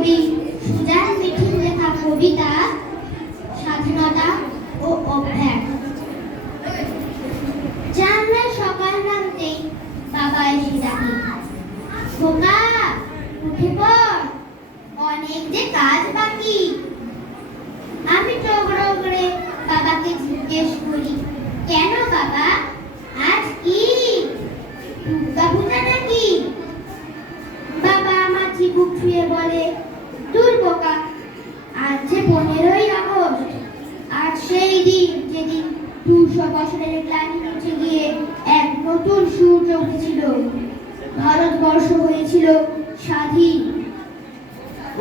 কবি সুজান মিঠির লেখা কবিতা স্বাধীনতা ও অভ্যাস। জানলায় সকাল নামতেই বাবা এসে ডাকে, খোকা উঠে পড়, অনেক যে কাজ বাকি। আমি টগর করে বাবাকে জিজ্ঞেস করি, কেন বাবা, আজ কি দুর্গা পূজা নাকি? বাবা আমার চিবুক ছুঁয়ে বলে, দূর বোকা, আজ যে 15ই আগস্ট। আজ সেই দিন যেদিন 200 বছরের গ্লানি মুছে গিয়ে এক নতুন সূর্য উঠেছিল, ভারতবর্ষ হয়েছিল স্বাধীন।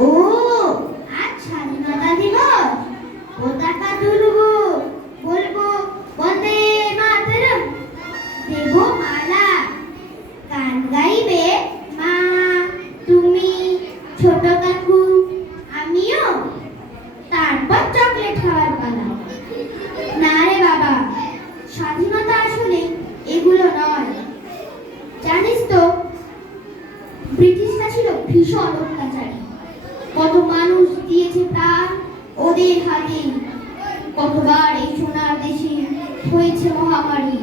ও আজ স্বাধীনতা দিবস, পতাকা তুলবো, বলবো বন্দে মাতরম, দেব মালা, গান গাইবে মা, তুমি, ছোট কাকু, আমিও, তারপর চকলেট খাওয়ার পালা। না রে বাবা, স্বাধীনতা আসলে এগুলো নয়। জানিস তো, ব্রিটিশরা ছিল ভীষণ অত্যাচারী। কত মানুষ দিয়েছে প্রাণ ওদের হাতে, কতবার এই সোনার দেশে হয়েছে মহামারী।